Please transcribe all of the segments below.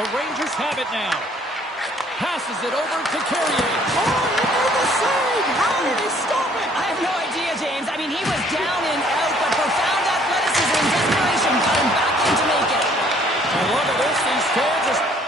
The Rangers have it now. Passes it over to Carrier. Oh, he made the save! How did he stop it? I have no idea, James. I mean, he was down and out, but profound athleticism and desperation got him back in to make it. And look at this. These fans are...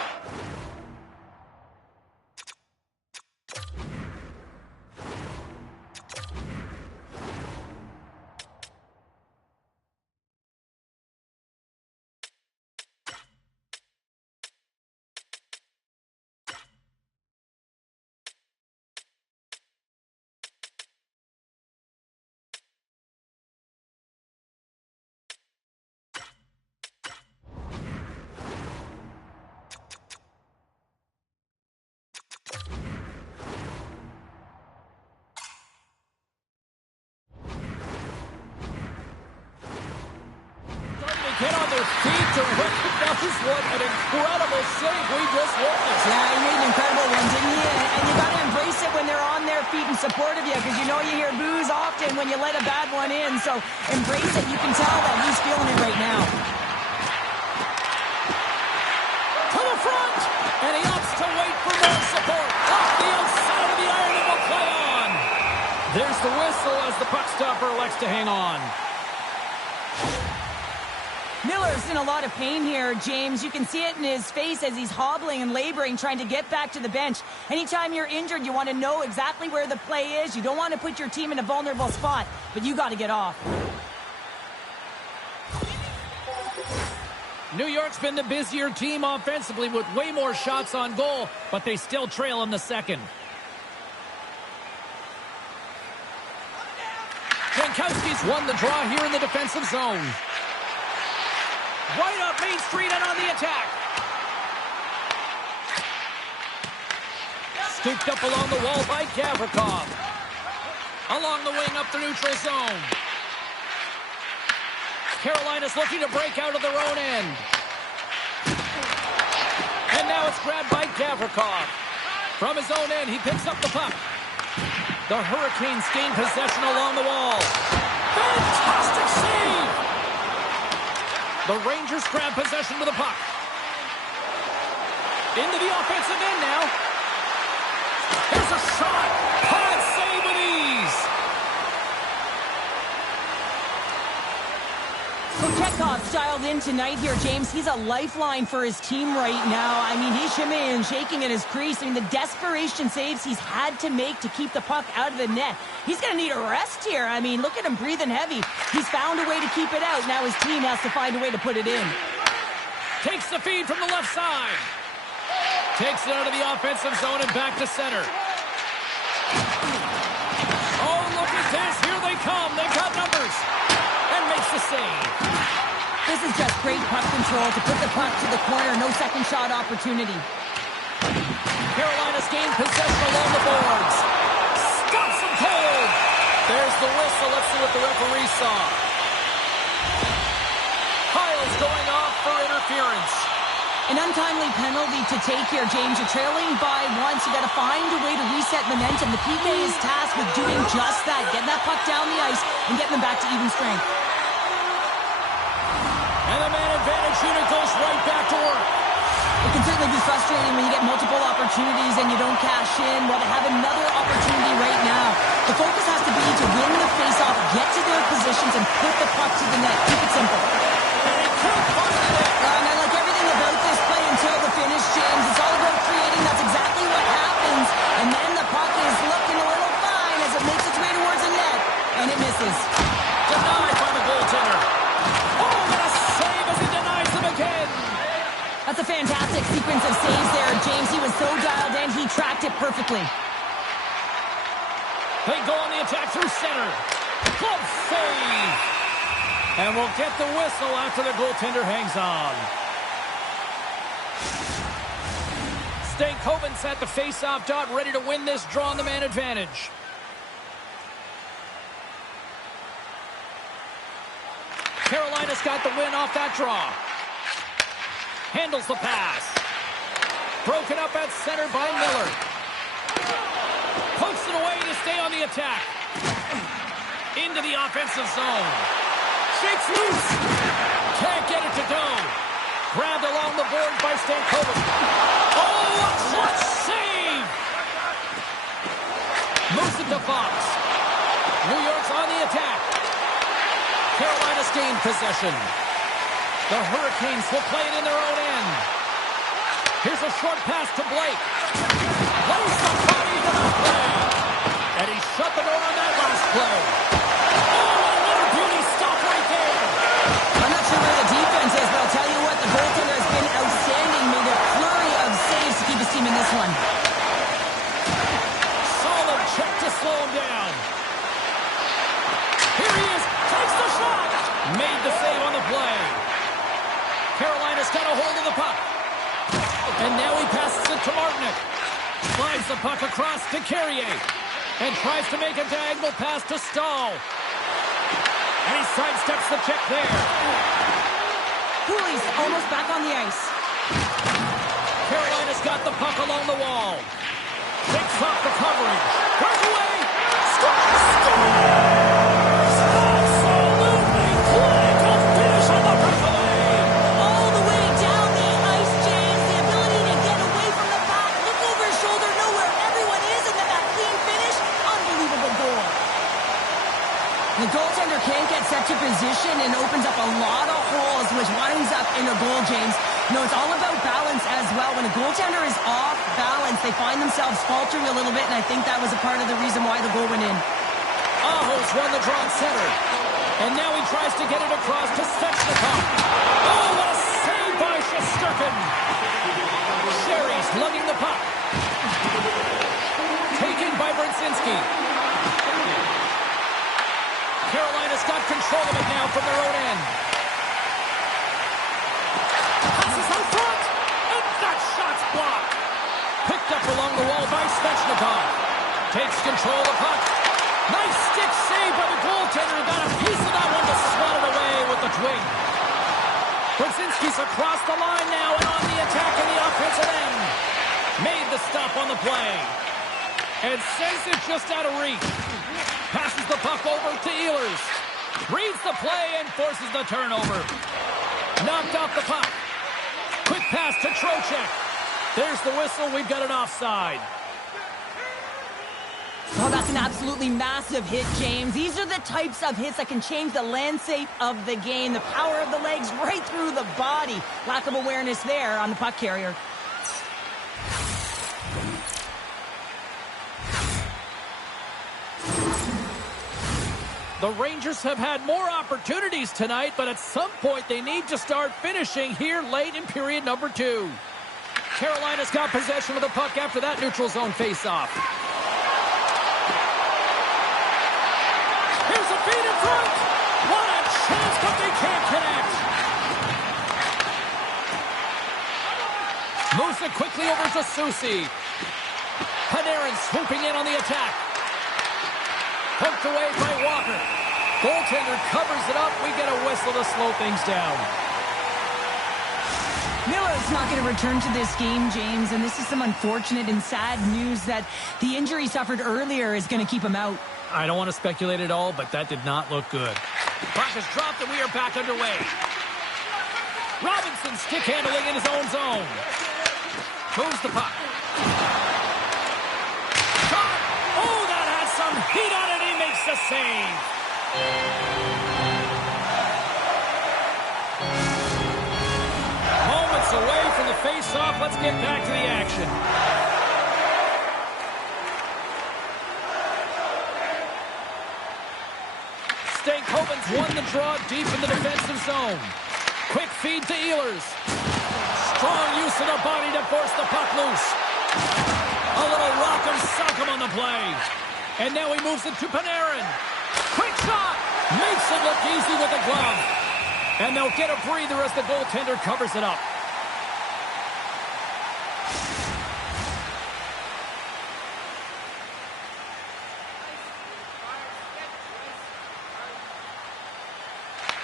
Get on their feet to recognize what an incredible save we just witnessed. Yeah, he made an incredible one, didn't he? And you got to embrace it when they're on their feet in support of you, because you know you hear boos often when you let a bad one in. So embrace it. You can tell that he's feeling it right now. To the front, and he opts to wait for more support. Off the outside of the iron, and will play on. There's the whistle as the puck stopper elects to hang on. Miller's in a lot of pain here, James. You can see it in his face as he's hobbling and laboring, trying to get back to the bench. Anytime you're injured, you want to know exactly where the play is. You don't want to put your team in a vulnerable spot, but you got to get off. New York's been the busier team offensively with way more shots on goal, but they still trail in the second. Jankowski's won the draw here in the defensive zone. Right up Main Street and on the attack. Scooped up along the wall by Gavrikov. Along the wing up the neutral zone. Carolina's looking to break out of their own end. And now it's grabbed by Gavrikov. From his own end, he picks up the puck. The Hurricanes gain possession along the wall. Fantastic save! The Rangers grab possession to the puck. Into the offensive end now. Here's a shot. Hard save with ease. So Chekhov's dialed in tonight here, James. He's a lifeline for his team right now. I mean, he's shimmying and shaking in his crease. I mean, the desperation saves he's had to make to keep the puck out of the net. He's going to need a rest here. I mean, look at him breathing heavy. He's found a way to keep it out. Now his team has to find a way to put it in. Takes the feed from the left side. Takes it out of the offensive zone and back to center. Oh, look at this. Here they come. They got numbers. And makes the save. This is just great puck control to put the puck to the corner. No second shot opportunity. Carolina's gained possession along the boards. Stops him cold. There's the whistle. Let's see what the referee saw. Kyle's going off for interference. An untimely penalty to take here, James. You're trailing by once. You got to find a way to reset momentum. The PK is tasked with doing just that. Getting that puck down the ice and getting them back to even strength. And the man advantage unit goes right back to work. It can certainly be frustrating when you get multiple opportunities and you don't cash in. Well, they have another opportunity right now. The focus has to be to win the faceoff, get to their positions, and put the puck to the net. Keep it simple. And he could find it. And I like everything about this play until the finish, James. It's all about creating. That's exactly what happens. And then the puck is looking a little fine as it makes its way towards the net. And it misses. Denied by the goaltender. Oh, what a save as he denies them again. That's a fantastic sequence of saves there, James. He was so dialed in, he tracked it perfectly. They go on the attack through center. Glove save. And we'll get the whistle after the goaltender hangs on. Stankoven's at the face-off dot, ready to win this draw on the man advantage. Carolina's got the win off that draw. Handles the pass. Broken up at center by Miller. Pokes it away to stay on the attack. Into the offensive zone. Shakes loose. Can't get it to go. Grabbed along the board by Stankovic. Oh, a clutch save! Moves it to Fox. New York's on the attack. Carolina's gained possession. The Hurricanes will play it in their own end. Here's a short pass to Blake. Plays the body to the play. And he shut the door on that last play. Oh, another beauty stop right there. I'm not sure where the defense is, but I'll tell you what, the goaltender has been outstanding. Made a flurry of saves to keep his team in this one. Solid check to slow him down. Here he is. Takes the shot. Made the save on the play. Carolina's got a hold of the puck. And now he passes it to Martinick. Slides the puck across to Carrier. And tries to make a diagonal pass to Stahl. And he sidesteps the check there. Cooley's almost back on the ice. Carolina's got the puck along the wall. Takes off the coverage. Runs away. Scores! Scores! Absolutely clinical finish on the breakaway. All the way down the ice, James. The ability to get away from the puck. Look over his shoulder, know where everyone is, and then that clean finish. Unbelievable goal. The goaltender can't get set to position and opens up a lot of holes, which winds up in a goal, James. You know, it's all about balance as well. When a goaltender is off balance, they find themselves faltering a little bit, and I think that was a part of the reason why the goal went in. Aho's won the draw center. And now he tries to get it across to Svechnikov. Oh, what a save by Shesterkin. Sherry's lugging the puck. Taken by Brzezinski. Carolina's got control of it now from their own end. Passes out front. And that shot's blocked. Picked up along the wall by Svechnikov. Takes control of the puck. Nice stick save by the goaltender. Got a piece of that one to swat it away with the twig. Brzezinski's across the line now and on the attack in the offensive end. Made the stop on the play. And sends it just out of reach. Passes the puck over to Ehlers. Reads the play and forces the turnover. Knocked off the puck. Quick pass to Trocheck. There's the whistle. We've got an offside. Oh, that's an absolutely massive hit, James. These are the types of hits that can change the landscape of the game. The power of the legs right through the body. Lack of awareness there on the puck carrier. The Rangers have had more opportunities tonight, but at some point they need to start finishing here late in period number 2. Carolina's got possession of the puck after that neutral zone faceoff. Here's a feed in front. What a chance, but they can't connect. Moves it quickly over to Soucy. Panarin swooping in on the attack. Poked away by Walker. Goaltender covers it up. We get a whistle to slow things down. Miller's not going to return to this game, James, and this is some unfortunate and sad news that the injury suffered earlier is going to keep him out. I don't want to speculate at all, but that did not look good. Puck is dropped and we are back underway. Robinson stick handling in his own zone. Moves the puck. Shot! Oh, that has some heat on it. He makes the save. Moments away from the face-off. Let's get back to the action. Stankoven's won the draw deep in the defensive zone. Quick feed to Ehlers. Strong use of the body to force the puck loose. A little rock'em sock'em on the play. And now he moves it to Panarin. Quick shot. Makes it look easy with the glove. And they'll get a breather as the goaltender covers it up.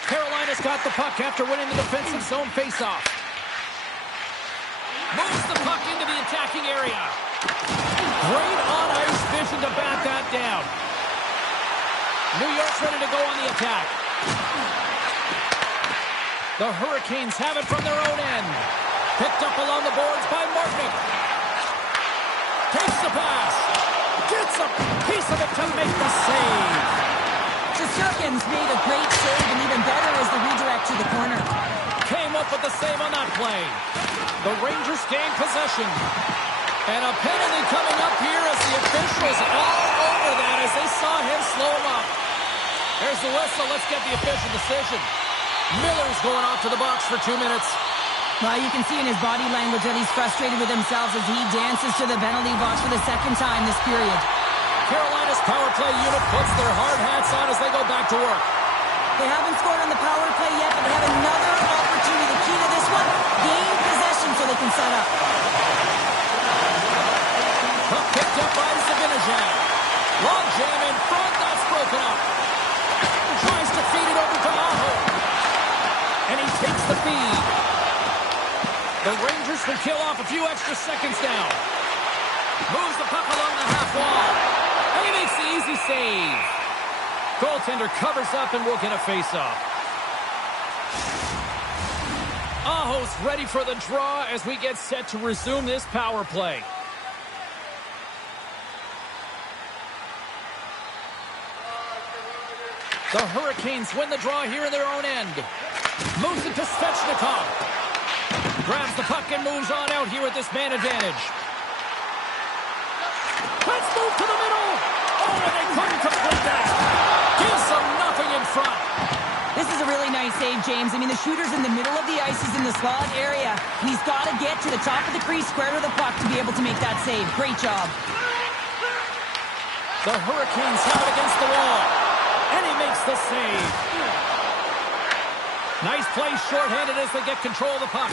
Carolina's got the puck after winning the defensive zone faceoff. Moves the puck into the attacking area. Great on-ice vision to bat that down. New York's ready to go on the attack. The Hurricanes have it from their own end. Picked up along the boards by Martin. Takes the pass. Gets a piece of it to make the save. Shesterkin's made a great save, and even better is the redirect to the corner. Came up with the save on that play. The Rangers gain possession. And a penalty coming up here as the officials all over that as they saw him slow him up. There's the whistle. Let's get the official decision. Miller's going off to the box for 2 minutes. Well, you can see in his body language that he's frustrated with himself as he dances to the penalty box for the second time this period. Carolina's power play unit puts their hard hats on as they go back to work. They haven't scored on the power play yet, but they have another opportunity. The key to this one, gain possession so they can set up. Puck picked up by Zibanejad. Long jam in front, that's broken up. Tries to feed it over to Aho. And he takes the feed. The Rangers will kill off a few extra seconds now. Moves the puck along the half wall. And he makes the easy save. Goaltender covers up and will get a face-off. Aho's ready for the draw as we get set to resume this power play. The Hurricanes win the draw here in their own end. Moves it to Svechnikov. Grabs the puck and moves on out here with this man advantage. Let's move to the middle. Oh, and they couldn't complete that. Gives them nothing in front. This is a really nice save, James. I mean, the shooter's in the middle of the ice. He's in the slot area. And he's got to get to the top of the crease, square to the puck to be able to make that save. Great job. The Hurricanes have it against the wall. And he makes the save. Nice play shorthanded as they get control of the puck.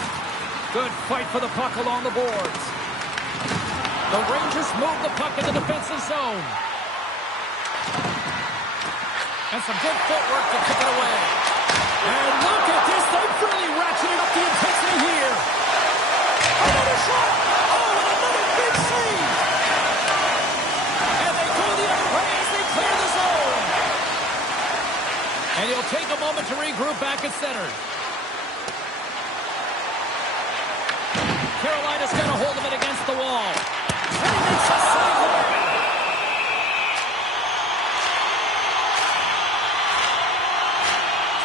Good fight for the puck along the boards. The Rangers move the puck in the defensive zone. And some good footwork to kick it away. And look at this. They've really ratcheted up the intensity here. Another shot. Oh, and another big save. And they go the other way as they clear the zone. And he'll take a moment to regroup back at center. Carolina's got a hold of it against the wall. And he makes a save there.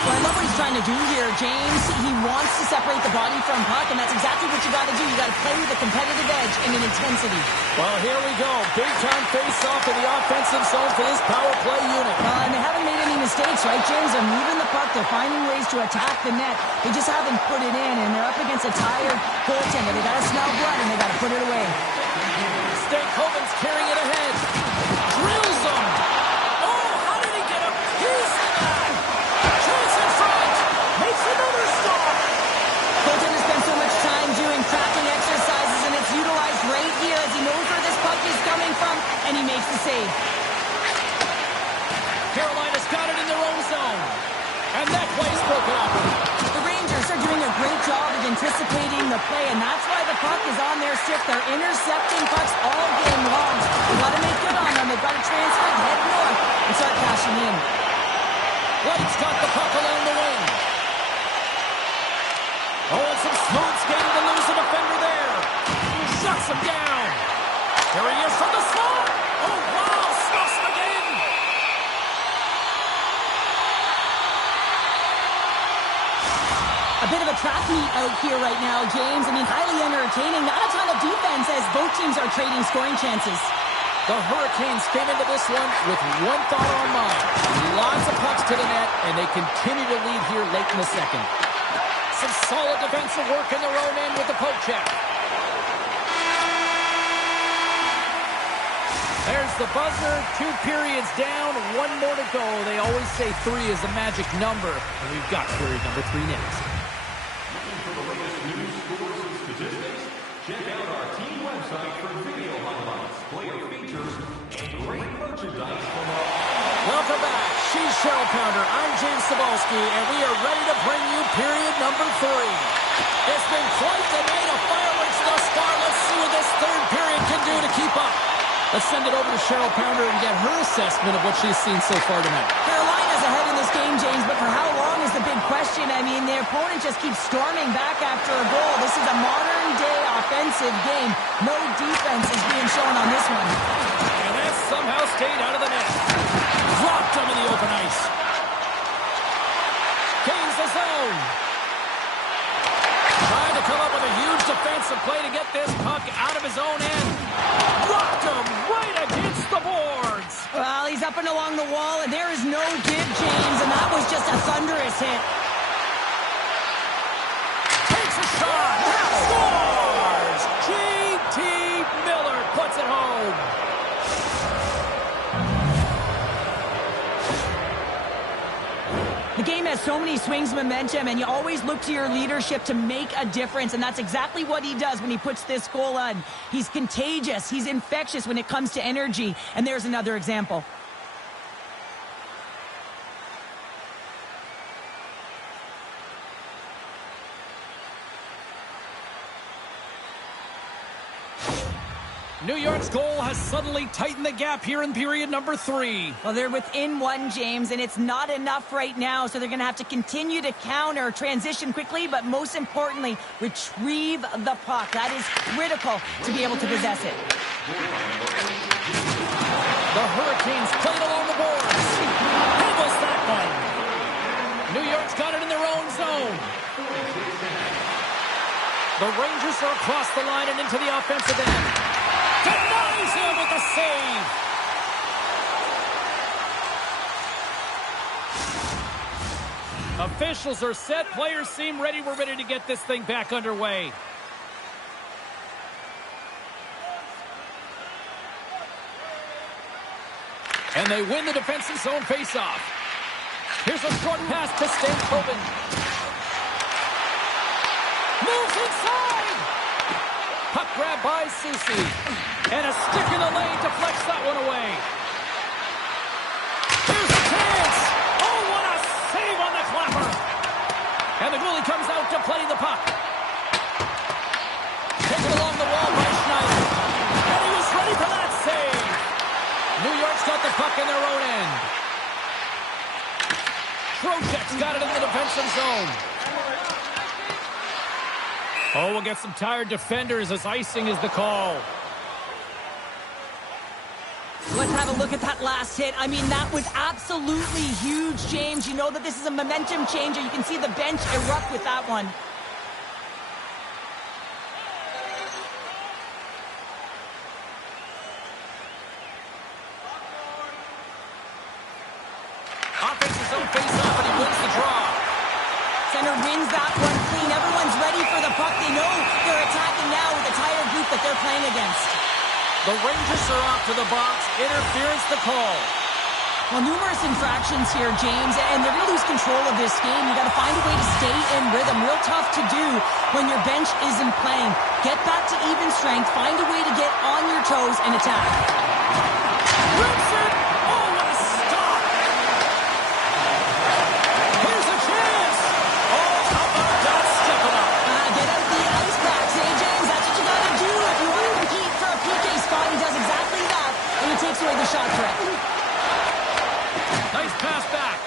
Well, I love what he's trying to do here, James. He wants to separate the body from puck, and that's exactly what you got to do. You got to play with a competitive edge and an intensity. Well, here we go. Big-time face-off in the offensive zone for this power play unit. And they haven't made any mistakes, right, James? They're moving the puck. They're finding ways to attack the net. They just haven't put it in, and they're up against a tired goaltender. They got to smell blood, and they got to put it away. Stankoven's carrying it ahead. Drills him. Oh, how did he get a piece of that? Chance in front. Makes another stop. Goaltender spent so much time doing tracking exercises, and it's utilized right here as he knows where this puck is coming from, and he makes the save. Carolina's got it in their own zone. And that play's broken up. The Rangers are doing a great job of anticipating the play, and that's why the puck is on their stick. They're intercepting pucks all game long. They've got to make good on them. They've got to transfer it, head north, and start cashing in. White's got the puck along the wing. Oh, and some smooth skating to lose a defender there. Shuts him down. Here he is from the slot. Oh, wow, stuffs him again. A bit of a track meet out here right now, James. I mean, highly entertaining. Not a ton of defense as both teams are trading scoring chances. The Hurricanes came into this one with one thought on mind. Lots of pucks to the net, and they continue to lead here late in the second. Some solid defensive work in their own end with the poke check. There's the buzzer. 2 periods down, 1 more to go. They always say 3 is the magic number, and we've got period number 3 next. For the latest news, scores, and statistics, check out our team website for video highlights, player features, and great merchandise from our... Welcome back. She's Cheryl Pounder. I'm James Cebulski, and we are ready to bring you period number 3. It's been quite the night of fireworks thus far. Let's see what this third period can do to keep up. Let's send it over to Cheryl Pounder and get her assessment of what she's seen so far tonight. Carolina's ahead in this game, James, but for how long is the big question possession. I mean, the opponent just keeps storming back after a goal. This is a modern-day offensive game. No defense is being shown on this one. And that somehow stayed out of the net. Dropped him in the open ice. Gains the zone. Trying to come up with a huge defensive play to get this puck out of his own end. Rocked him right against the boards. Well, he's up and along the wall, and there is no give, James, and that was just a thunderous hit. Takes a shot. Scores! J.T. Miller puts it home. The game has so many swings of momentum, and you always look to your leadership to make a difference, and that's exactly what he does when he puts this goal on. He's contagious. He's infectious when it comes to energy, and there's another example. New York's goal has suddenly tightened the gap here in period number 3. Well, they're within one, James, and it's not enough right now, so they're going to have to continue to counter, transition quickly, but most importantly, retrieve the puck. That is critical to be able to possess it. The Hurricanes played along the boards. Handles that one. New York's got it in their own zone. The Rangers are across the line and into the offensive end. Denies him with the save. Officials are set. Players seem ready. We're ready to get this thing back underway. And they win the defensive zone faceoff. Here's a short pass to Stankoven. Moves inside. Puck grab by Susie. And a stick in the lane deflects that one away. Here's a chance. Oh, what a save on the clapper. And the goalie comes out to play the puck. Taken along the wall by Schneider. And he was ready for that save. New York's got the puck in their own end. Trocheck's got it in the defensive zone. Oh, we'll get some tired defenders as icing is the call. Let's have a look at that last hit. I mean, that was absolutely huge, James. You know that this is a momentum changer. You can see the bench erupt with that one. Offensive zone face-off, and he wins the draw. Center wins that one clean. Everyone's ready for the puck. They know they're attacking now with the tired group that they're playing against. The Rangers are off to the box. Interference the call. Well, numerous infractions here, James, and they're going to lose control of this game. You got to find a way to stay in rhythm. Real tough to do when your bench isn't playing. Get back to even strength. Find a way to get on your toes and attack. Wilson! Oh, what a stop! Here's a chance! Oh, how about that stepping up? Get out the ice packs, eh, James? That's what you got to do if you want to compete for a PK spot. He does exactly that, and he takes away the shot threat. Nice pass back.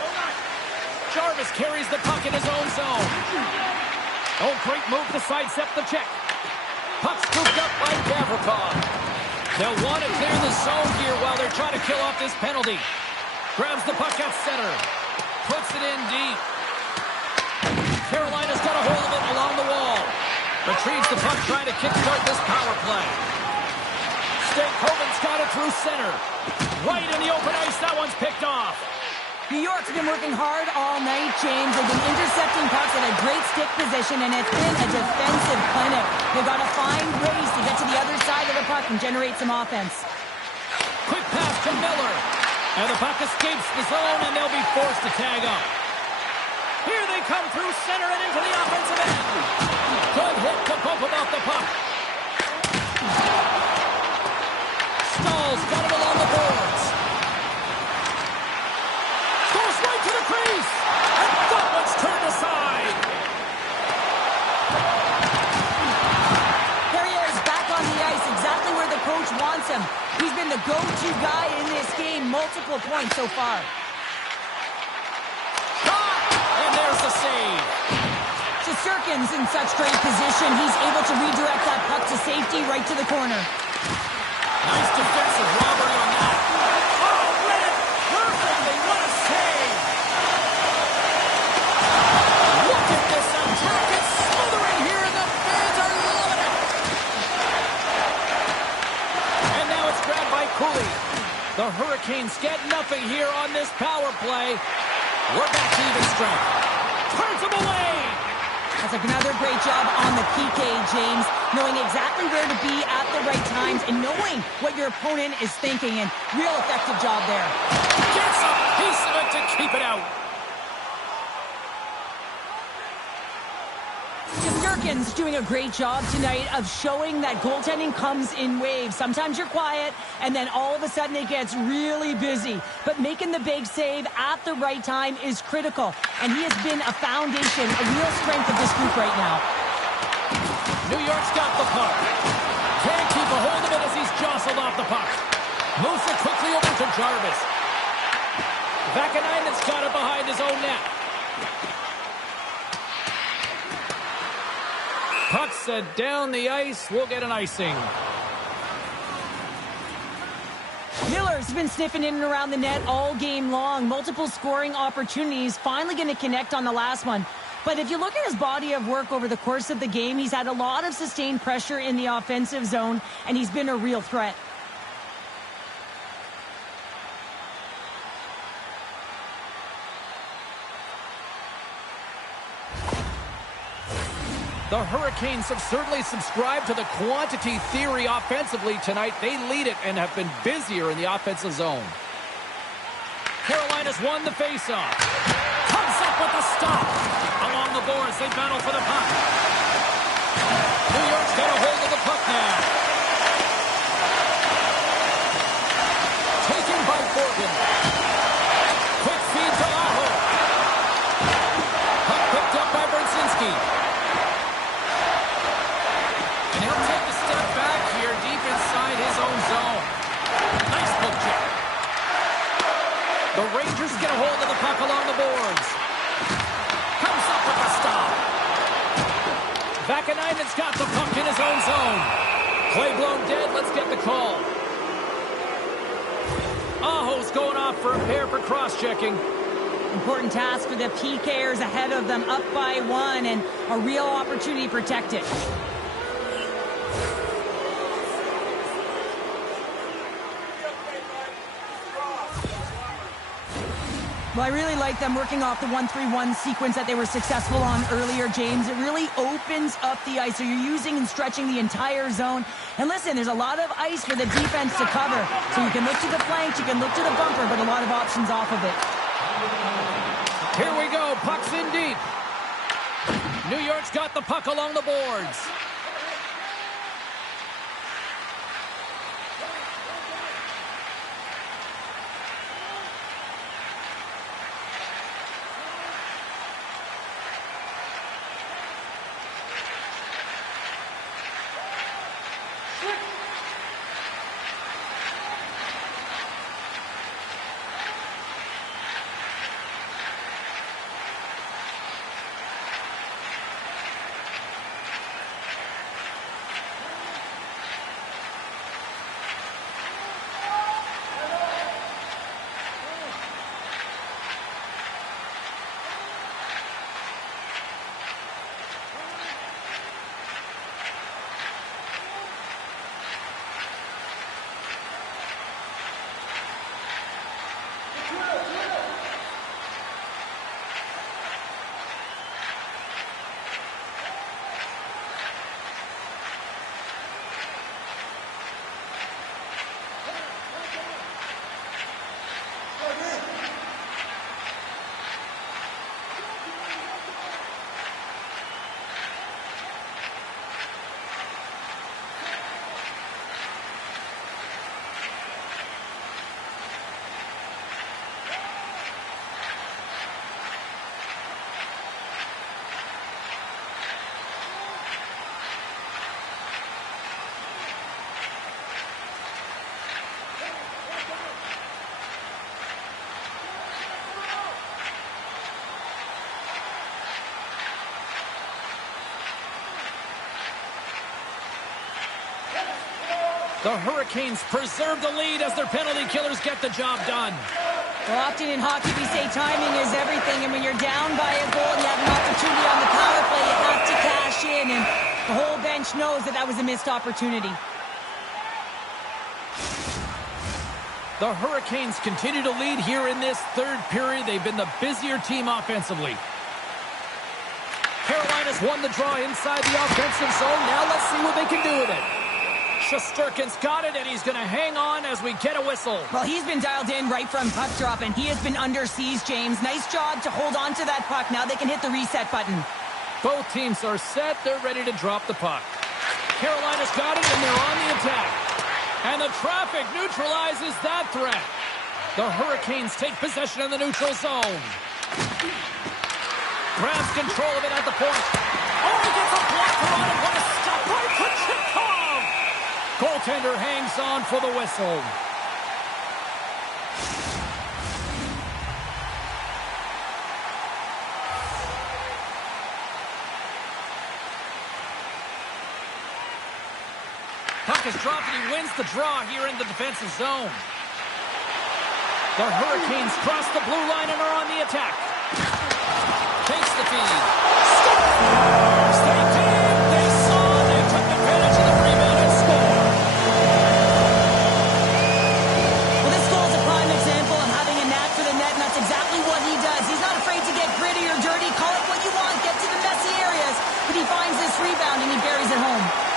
Jarvis carries the puck in his own zone. Oh, great move to sidestep the check. Puck scooped up by Gavrikov. They'll want to clear the zone here while they're trying to kill off this penalty. Grabs the puck at center. Puts it in deep. Carolina's got a hold of it along the wall. Retrieves the puck trying to kickstart this power play. Stankoven's got it through center. Right in the open ice. That one's picked off. New York's been working hard all night, James. They've been intercepting pucks at a great stick position, and it's been a defensive clinic. They've got to find ways to get to the other side of the puck and generate some offense. Quick pass to Miller. And the puck escapes the zone, and they'll be forced to tag up. Here they come through center and into the offensive end. Good hit to bump him off the puck. Stahl's got it along the boards. Goes right to the crease. And that one's turned aside. There he is, back on the ice, exactly where the coach wants him. He's been the go-to guy in this game, multiple points so far. Shot! And there's the save. Durkin's in such great position. He's able to redirect that puck to safety right to the corner. Nice defensive robbery on that. Oh, read it perfectly. What a save. Look at this attack. It's smothering here, and the fans are loving it. And now it's grabbed by Cooley. The Hurricanes get nothing here on this power play. We're back to even strength. Turns them away. That's another great job on the PK, James. Knowing exactly where to be at the right times and knowing what your opponent is thinking. And real effective job there. Gets a piece of it to keep it out. Durkin's doing a great job tonight of showing that goaltending comes in waves. Sometimes you're quiet, and then all of a sudden it gets really busy. But making the big save at the right time is critical. And he has been a foundation, a real strength of this group right now. New York's got the puck. Can't keep a hold of it as he's jostled off the puck. Moves it quickly over to Jarvis. Vakanainen's got it behind his own net. Puck set down the ice. We'll get an icing. Miller's been sniffing in and around the net all game long. Multiple scoring opportunities. Finally going to connect on the last one. But if you look at his body of work over the course of the game, he's had a lot of sustained pressure in the offensive zone, and he's been a real threat. The Hurricanes have certainly subscribed to the quantity theory offensively tonight. They lead it and have been busier in the offensive zone. Carolina's won the faceoff. Comes up with the stop. Along the boards, they battle for the puck. New York's got a hold of the puck now. Taken by Borgen. Quick feed to Aho. Puck picked up by Brzezinski. And he'll take a step back here deep inside his own zone. Nice poke check. The Rangers get a hold of the puck along the boards. Comes up with the stop. Vakanainen's got the puck in his own zone. Play blown dead. Let's get the call. Aho's going off for a pair for cross-checking. Important task for the PKers ahead of them, up by one, and a real opportunity to protect it. Well, I really like them working off the 1-3-1 sequence that they were successful on earlier, James. It really opens up the ice, so you're using and stretching the entire zone. And listen, there's a lot of ice for the defense to cover. So you can look to the flanks, you can look to the bumper, but a lot of options off of it. Here we go. Puck's in deep. New York's got the puck along the boards. The Hurricanes preserve the lead as their penalty killers get the job done. Well, often in hockey we say timing is everything, and when you're down by a goal and you have an opportunity on the power play, you have to cash in, and the whole bench knows that that was a missed opportunity. The Hurricanes continue to lead here in this third period. They've been the busier team offensively. Carolina's won the draw inside the offensive zone. Now let's see what they can do with it. Shesterkin's got it, and he's going to hang on as we get a whistle. Well, he's been dialed in right from puck drop, and he has been under siege, James. Nice job to hold on to that puck. Now they can hit the reset button. Both teams are set. They're ready to drop the puck. Carolina's got it, and they're on the attack. And the traffic neutralizes that threat. The Hurricanes take possession in the neutral zone. Grabs control of it at the point. Oh, he gets a blocker on it. What a stop by Kuchikov! Goaltender hangs on for the whistle. Puck is dropped, and he wins the draw here in the defensive zone. The Hurricanes cross the blue line and are on the attack. Takes the feed. Scores! They did! They saw! They took advantage of the rebound and scored! Well, this goal is a prime example of having a knack for the net, and that's exactly what he does. He's not afraid to get gritty or dirty. Call it what you want. Get to the messy areas. But he finds this rebound, and he buries it home.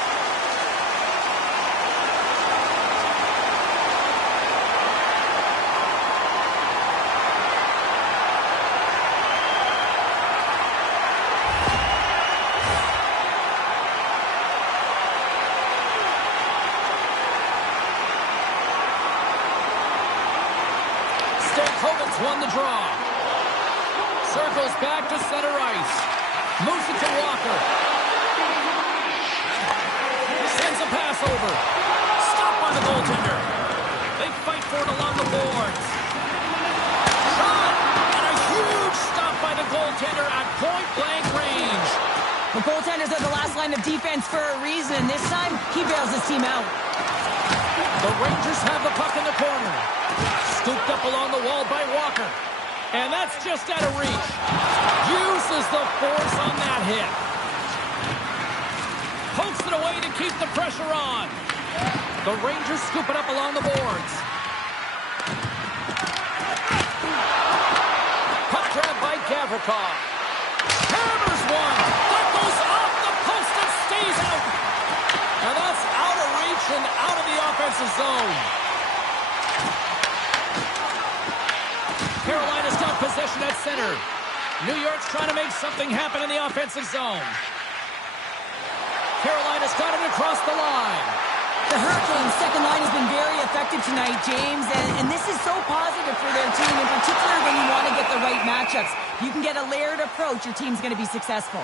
Won the draw. Circles back to center ice. Moves it to Walker. Sends a pass over. Stopped by the goaltender. They fight for it along the boards. Shot! And a huge stop by the goaltender at point-blank range. The goaltenders are the last line of defense for a reason. This time, he bails his team out. The Rangers have the puck in the corner. Scooped up along the wall by Walker. And that's just out of reach. Uses the force on that hit. Pokes it away to keep the pressure on. The Rangers scoop it up along the boards. Puck grab by Gavrikov. Hammers one. That goes off the post and stays out. And that's out of reach and out of the offensive zone. Carolina's got possession at center. New York's trying to make something happen in the offensive zone. Carolina's got it across the line. The Hurricanes' second line has been very effective tonight, James, and this is so positive for their team, in particular when you want to get the right matchups. You can get a layered approach, your team's going to be successful.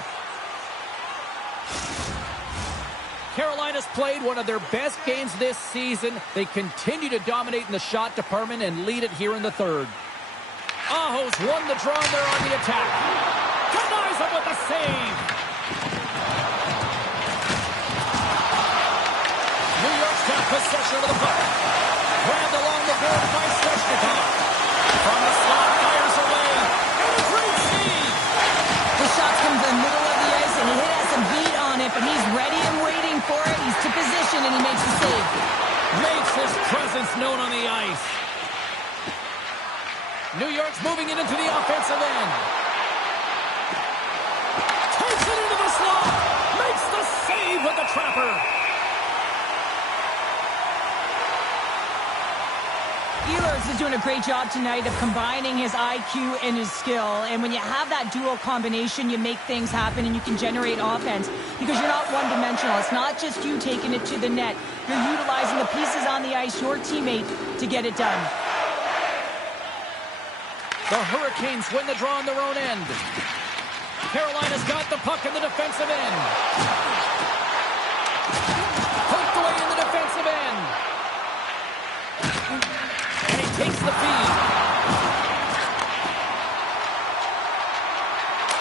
Carolina's played one of their best games this season. They continue to dominate in the shot department and lead it here in the third. Aho's won the draw, and they're on the attack. Denies him with the save. New York's got possession of the puck. Grabbed along the board by Svechnikov. From the slot, fires away. Great save. The shot's come to the middle of the ice, and he has some beat on it, but he's ready and waiting for it. He's to position, and he makes the save. Makes his presence known on the ice. New York's moving it into the offensive end. Takes it into the slot. Makes the save with the trapper. Ehlers is doing a great job tonight of combining his IQ and his skill. And when you have that dual combination, you make things happen and you can generate offense because you're not one-dimensional. It's not just you taking it to the net. You're utilizing the pieces on the ice, your teammate, to get it done. The Hurricanes win the draw on their own end. Carolina's got the puck in the defensive end. Poked away in the defensive end. And he takes the feed.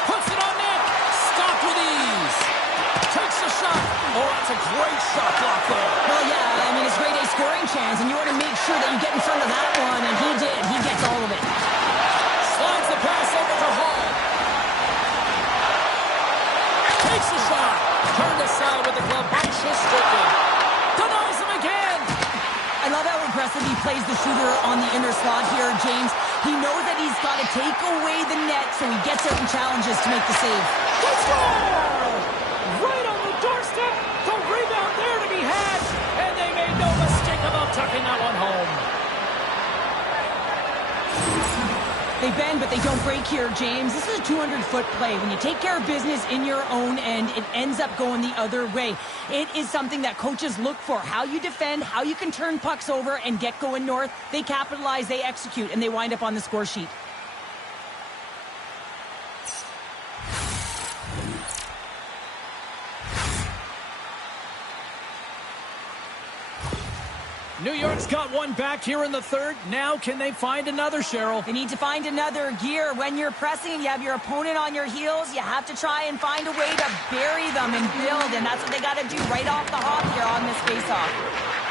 Puts it on net. Stopped with ease. Takes a shot. Oh, that's a great shot block there. Well, yeah, I mean, it's great Turned aside with the glove by Shesterkin. Denies him again. I love how aggressive he plays the shooter on the inner slot here, James. He knows that he's got to take away the net, so he gets out and challenges to make the save. They score! Right on the doorstep. The rebound there to be had. And they made no mistake about tucking that one home. They bend, but they don't break here, James. This is a 200-foot play. When you take care of business in your own end, it ends up going the other way. It is something that coaches look for. How you defend, how you can turn pucks over and get going north. They capitalize, they execute, and they wind up on the score sheet. New York's got one back here in the third. Now can they find another, Cheryl? They need to find another gear. When you're pressing and you have your opponent on your heels, you have to try and find a way to bury them and build, and that's what they got to do right off the hop here on this faceoff.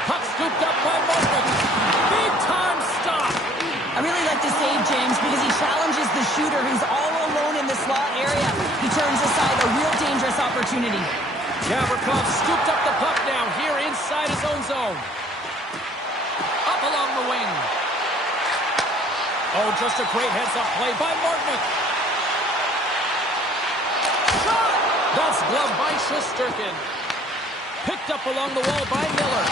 Puck scooped up by Martin. Big time stop. I really like to save James because he challenges the shooter who's all alone in the slot area. He turns aside a real dangerous opportunity. Gavrikov scooped up the puck now here inside his own zone. Up along the wing. Oh, just a great heads-up play by Martin. Shot! That's gloved by Shesterkin. Picked up along the wall by Miller.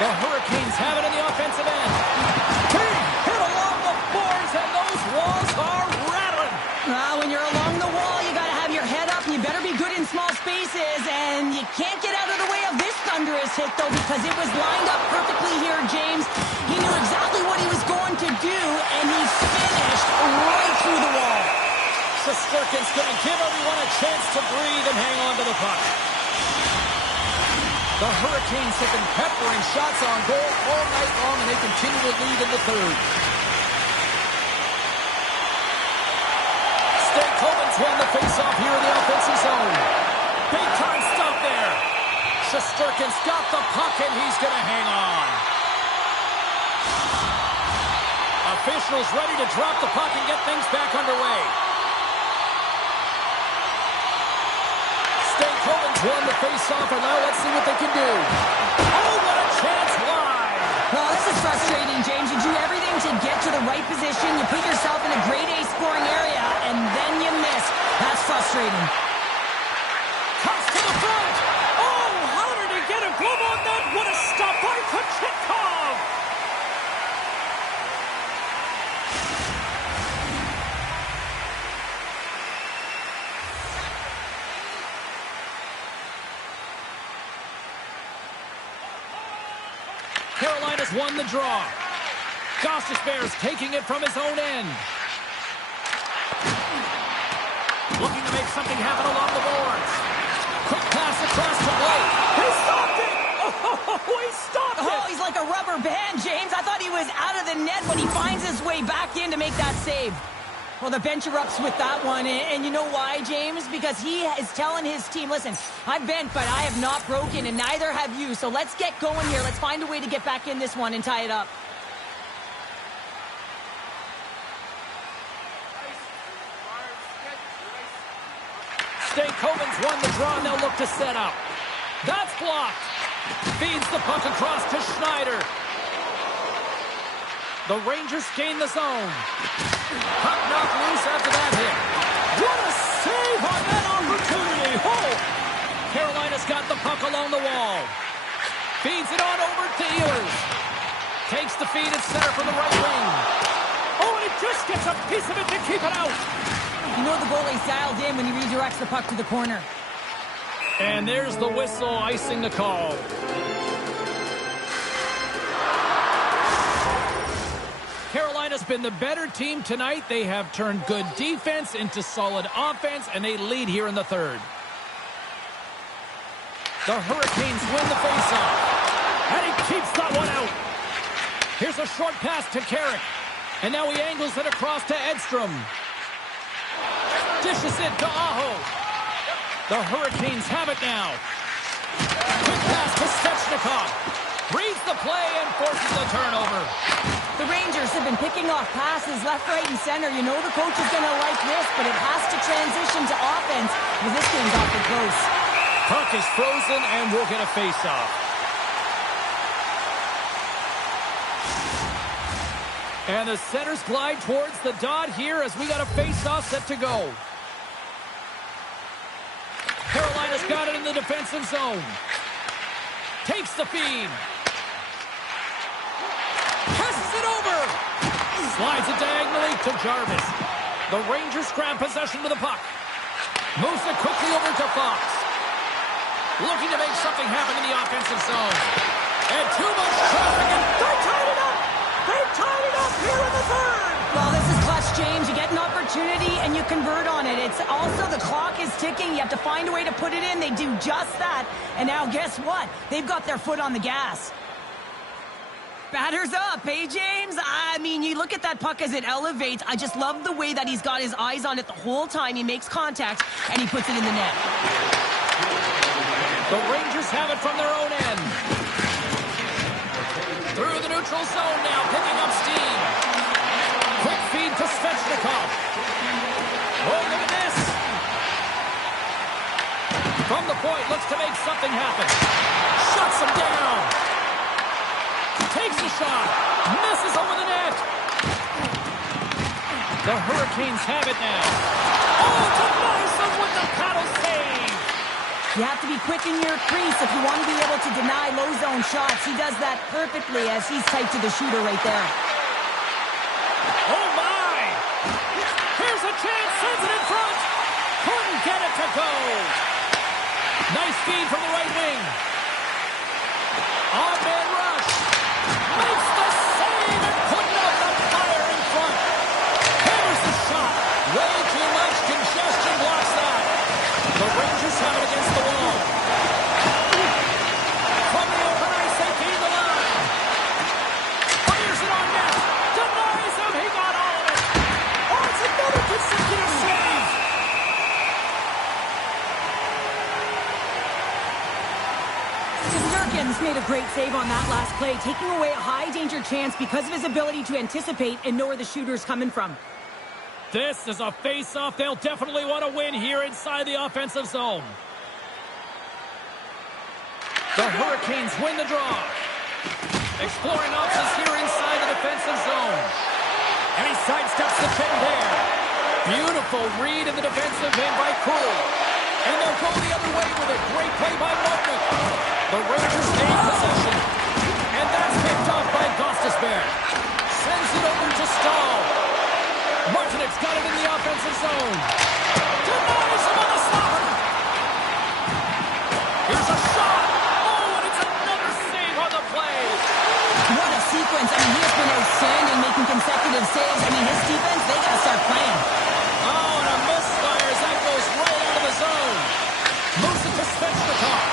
The Hurricanes have it in the offensive end. King hit along the boards, and those walls are rattling. When you're along the wall, you got to have your head up, and you better be good in small spaces, and you can't get out of the way of this thunderous hit, though, because it was lined up perfectly here, James. He knew exactly what he was going to do, and he finished right through the wall. Shesterkin's going to give everyone a chance to breathe and hang on to the puck. The Hurricanes have been peppering shots on goal all night long, and they continue to lead in the third. Stankoven's won the faceoff here in the offensive zone. Big time stop there. Shesterkin's got the puck, and he's going to hang on. Officials ready to drop the puck and get things back underway. Stankoven's won the faceoff, and now let's see what they can do. Oh, what a chance wide. Well, this is frustrating, James. You do everything to get to the right position. You put yourself in a grade A scoring area, and then you miss. That's frustrating. Comes to the front. Oh, how did he get a glove on that? What a stop by Kochetkov. Carolina's won the draw. Gostisbehere's taking it from his own end. Looking to make something happen along the boards. Quick pass across to Blake. He stopped it! Oh, he stopped it! Oh, he's like a rubber band, James. I thought he was out of the net, but he finds his way back in to make that save. Well, the bench erupts with that one, and you know why, James? Because he is telling his team, listen, I've bent, but I have not broken, and neither have you. So let's get going here. Let's find a way to get back in this one and tie it up. Stankoven's won the draw, and they'll look to set up. That's blocked. Feeds the puck across to Schneider. The Rangers gain the zone. Puck knocked loose after that hit. What a save on that opportunity. Oh! Carolina's got the puck along the wall. Feeds it on over to Ehlers. Takes the feed at center from the right wing. Oh, and it just gets a piece of it to keep it out. You know the goalie's dialed in when he redirects the puck to the corner. And there's the whistle icing the call. Carolina's been the better team tonight. They have turned good defense into solid offense, and they lead here in the third. The Hurricanes win the faceoff. And he keeps that one out. Here's a short pass to Carrick. And now he angles it across to Edstrom. Dishes it to Aho. The Hurricanes have it now. Quick pass to Stechnikov. Reads the play and forces the turnover. The Rangers have been picking off passes left, right, and center. You know the coach is going to like this, but it has to transition to offense because this game's awfully close. Puck is frozen, and we'll get a face-off. And the centers glide towards the dot here as we got a face-off set to go. Carolina's got it in the defensive zone. Takes the feed. Passes it over. Slides it diagonally to Jarvis. The Rangers grab possession with the puck. Moves it quickly over to Fox. Looking to make something happen in the offensive zone. And too much traffic. And They tied it up. They tied it up here in the third. Well, this is clutch, James. You get an opportunity and you convert on it. It's also the clock is ticking. You have to find a way to put it in. They do just that. And now guess what? They've got their foot on the gas. Batters up, hey, James? I mean, you look at that puck as it elevates. I just love the way that he's got his eyes on it the whole time. He makes contact, and he puts it in the net. The Rangers have it from their own end. Through the neutral zone now, picking up steam. Quick feed to Svechnikov. Oh, look at this. From the point, looks to make something happen. Shuts him down. Takes a shot. Misses over the net. The Hurricanes have it now. Oh, Tobias with the paddle save. You have to be quick in your crease if you want to be able to deny low zone shots. He does that perfectly as he's tight to the shooter right there. Oh, my. Here's a chance. Sends it in front. Couldn't get it to go. Nice feed from the right wing. On-man rush. Makes the save and putting out the fire in front. Hammers the shot. Way too much congestion blocks that. The Rangers have it against the wall. From the open ice, they gain the line. Fires it on net. Denies him. He got all of it. Oh, it's another consecutive save. Sturkins made a great save on that last play, taking away a high-danger chance because of his ability to anticipate and know where the shooter's coming from. This is a face-off they'll definitely want to win here inside the offensive zone. The Hurricanes win the draw. Exploring options here inside the defensive zone. And he sidesteps the check there. Beautiful read in the defensive end by Krul. And they'll go the other way with a great play by Martin. The Rangers gain possession. And that's picked off by Gostisbehere. Sends it over to Stahl. Martinek's got it in the offensive zone. Denies him on the slapper. Here's a shot. Oh, and it's another save on the play. What a sequence. I mean, he has been outstanding making consecutive saves. I mean, his defense, they got to start playing. Oh, and a misfire as that goes right out of the zone. Moves it to Svechnikov.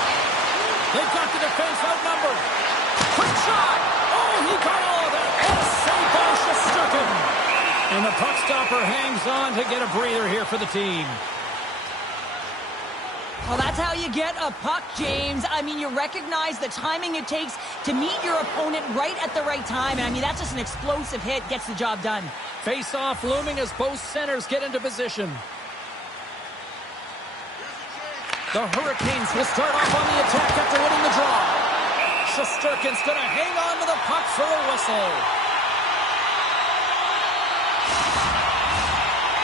They've got the defense outnumbered. Quick shot. Oh, he got all of that. And a save by Shesterkin. And the puck stopper hangs on to get a breather here for the team. Well, that's how you get a puck, James. I mean, you recognize the timing it takes to meet your opponent right at the right time. And I mean, that's just an explosive hit. Gets the job done. Face-off looming as both centers get into position. The Hurricanes will start off on the attack after winning the draw. Shesterkin's going to hang on to the puck for a whistle.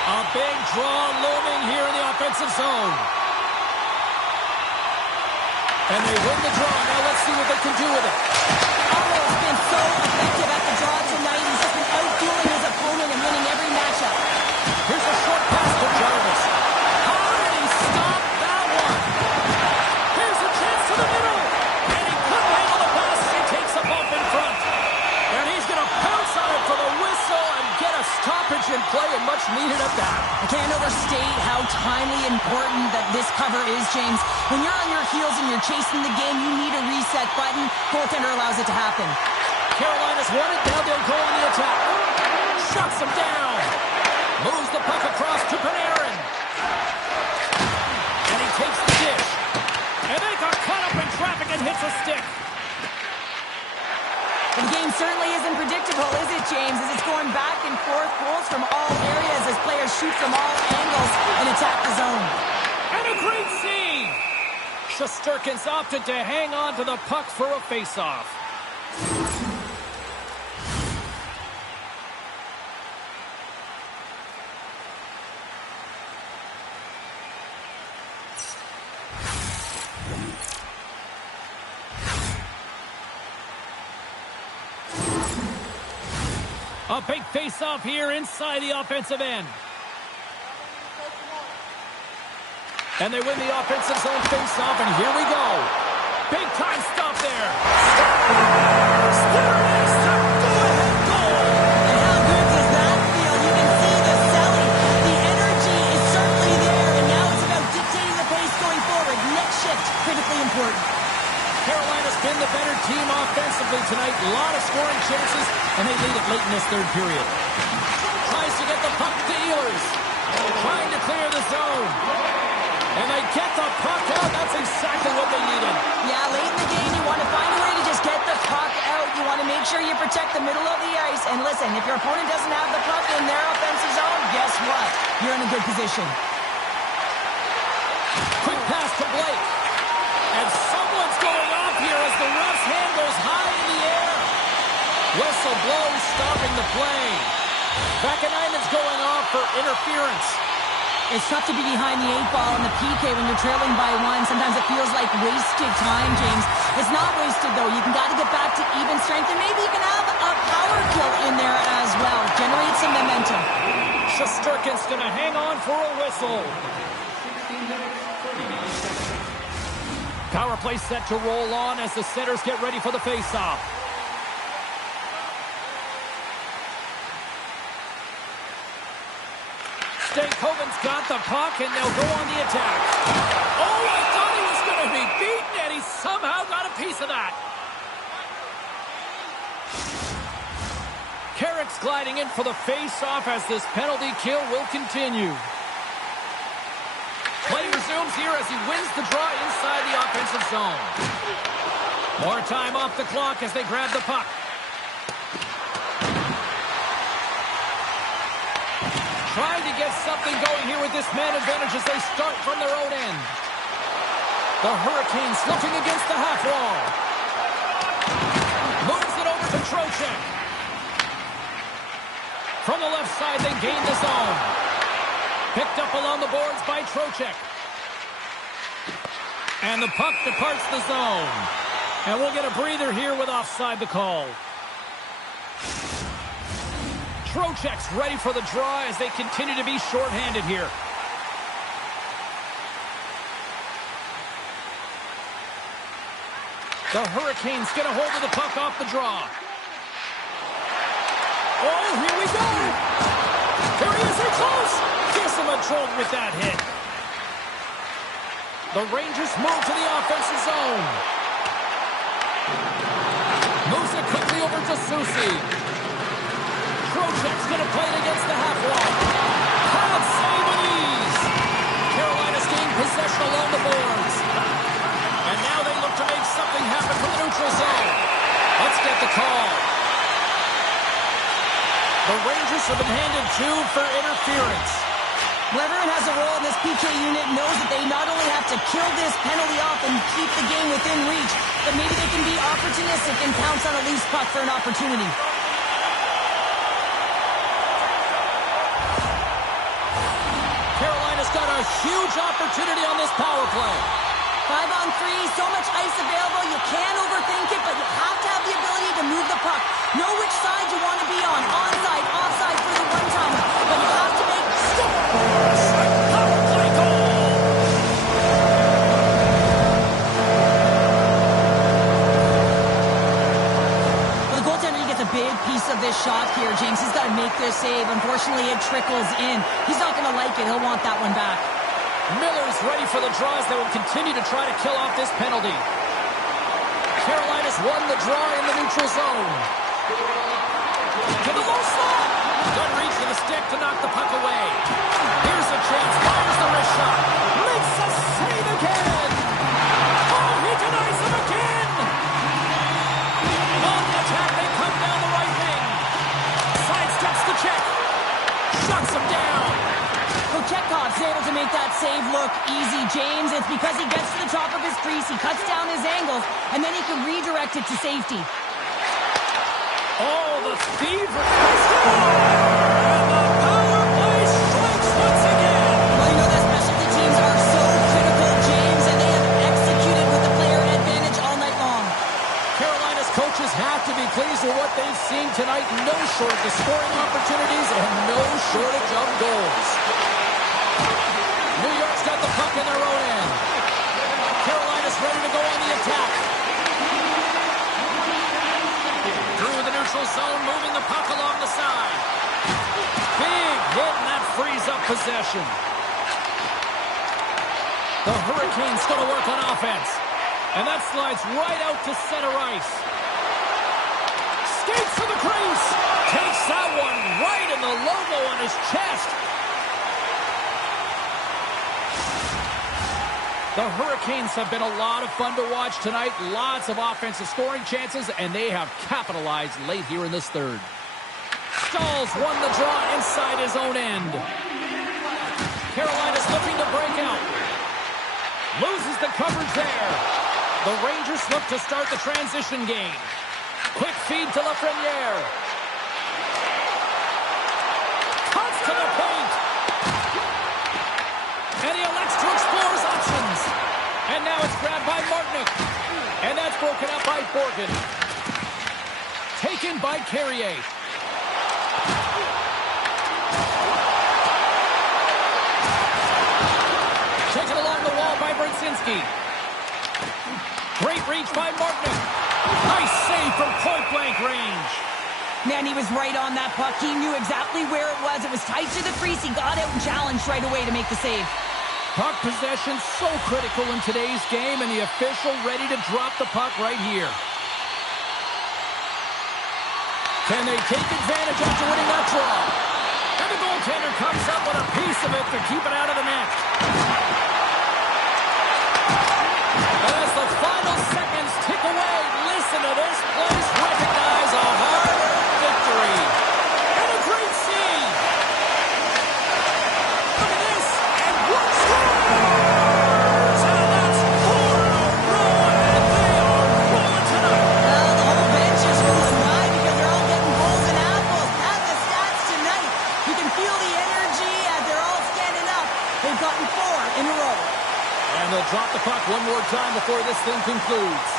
A big draw looming here in the offensive zone. And they win the draw. Now let's see what they can do with it. Otto's been so effective at the draw tonight. He's just been out-dueling his opponent and winning every matchup. Here's a short pass to Jarvis. How did he stop that one? Here's a chance to the middle. And he couldn't handle the pass as he takes a bump in front. And he's going to pounce on it for the whistle and get a stoppage in play, and much needed at that. I can't overstate how timely important that this cover is, James. When you're on your heels and you're chasing the game, you need a reset button. Goaltender allows it to happen. Carolina's won it. Now they'll go on the attack. Shuts him down. Moves the puck across to Panarin. And he takes the dish. And they got caught up in traffic and hits a stick. The game certainly isn't predictable, is it, James? As it's going back and forth, goals from all areas as players shoot from all angles and attack the zone. And a great save. Shesterkin's opted to hang on to the puck for a face-off. A big face-off here inside the offensive end. And they win the offensive zone face-off, and here we go. Big-time stop there. There is the go-ahead goal. And how good does that feel? You can see the selling. The energy is certainly there, and now it's about dictating the pace going forward. Next shift, critically important. Carolina's been the better team offensively tonight. A lot of scoring chances, and they lead it late in this third period. Tries to get the puck to Ehlers. Trying to clear the zone. And they get the puck out. That's exactly what they needed. Yeah, late in the game, you want to find a way to just get the puck out. You want to make sure you protect the middle of the ice. And listen, if your opponent doesn't have the puck in their offensive zone, guess what? You're in a good position. Quick pass to Blake. And someone's going off here as the ref's hand goes high in the air. Whistle blows, stopping the play. Vaakanainen's going off for interference. It's tough to be behind the 8-ball in the PK when you're trailing by one. Sometimes it feels like wasted time, James. It's not wasted, though. You got to get back to even strength, and maybe you can have a power kill in there as well. Generate some momentum. Shesterkin's going to hang on for a whistle. Power play set to roll on as the setters get ready for the face-off. Stankoven's got the puck, and they'll go on the attack. Oh, I thought he was going to be beaten, and he somehow got a piece of that. Carrick's gliding in for the face-off as this penalty kill will continue. Play resumes here as he wins the draw inside the offensive zone. More time off the clock as they grab the puck. Trying to get something going here with this man advantage as they start from their own end. The Hurricanes looking against the half wall. Moves it over to Trocheck. From the left side, they gain the zone. Picked up along the boards by Trocheck. And the puck departs the zone. And we'll get a breather here with offside the call. Trocheck's ready for the draw as they continue to be shorthanded here. The Hurricanes get a hold of the puck off the draw. Oh, here we go. There he is, they're close. Gives him a jolt with that hit. The Rangers move to the offensive zone. Moves it quickly over to Soucy. Trocheck's going to play it against the half wall. Hard save with ease. Carolina's gained possession along the boards. And now they look to make something happen from the neutral zone. Let's get the call. The Rangers have been handed two for interference. Well, everyone has a role in this PK unit, knows that they not only have to kill this penalty off and keep the game within reach, but maybe they can be opportunistic and pounce on a loose puck for an opportunity. Carolina's got a huge opportunity on this power play. 5-on-3, so much ice available, you can't overthink it, but you have to have the ability to move the puck. Know which side you want to be on, onside, offside for the one-timer, but you have to make scores! Power play goal! Well, the goaltender, he gets a big piece of this shot here, James. He's got to make this save. Unfortunately, it trickles in. He's not going to like it. He'll want that one back. Miller's ready for the draws. They will continue to try to kill off this penalty. Carolina's won the draw in the neutral zone. To the low slot. Doesn't reach for the stick to knock the puck away. Here's a chance. Fires the wrist shot. Makes a save again. Oh, he denies him again. On the attack, they come down the right wing. Sidesteps the check. Shuts him down. Chekhov's able to make that save look easy, James. It's because he gets to the top of his crease, he cuts down his angles, and then he can redirect it to safety. Oh, the fever. And the power play strikes once again. Well, you know that specialty teams are so critical, James, and they have executed with the player advantage all night long. Carolina's coaches have to be pleased with what they've seen tonight. No shortage of scoring opportunities and no shortage of goals. New York's got the puck in their own end. Carolina's ready to go on the attack. Through the neutral zone, moving the puck along the side. Big hit, and that frees up possession. The Hurricanes going to work on offense. And that slides right out to center ice. Skates to the crease. Takes that one right in the logo on his chest. The Hurricanes have been a lot of fun to watch tonight. Lots of offensive scoring chances, and they have capitalized late here in this third. Stahls won the draw inside his own end. Carolina's looking to break out. Loses the coverage there. The Rangers look to start the transition game. Quick feed to Lafreniere. Cuts to the paint. And he elects to explore his options. And now it's grabbed by Martinick. And that's broken up by Borgen. Taken by Carrier. Taken along the wall by Brzezinski. Great reach by Martinick. Nice save from point-blank range. Man, he was right on that puck. He knew exactly where it was. It was tight to the crease. He got out and challenged right away to make the save. Puck possession so critical in today's game, and the official ready to drop the puck right here. Can they take advantage after winning that draw? And the goaltender comes up with a piece of it to keep it out of the net. As the final seconds tick away, listen to this place recognize a hard-earned victory. And a great save. Look at this. And one scores! And that's 4 in a row, and they are rolling tonight. Well, the whole bench is rolling by because they're all getting goals and apples. At the stats tonight, you can feel the energy as they're all standing up. They've gotten 4 in a row. And they'll drop the puck one more time before this thing concludes.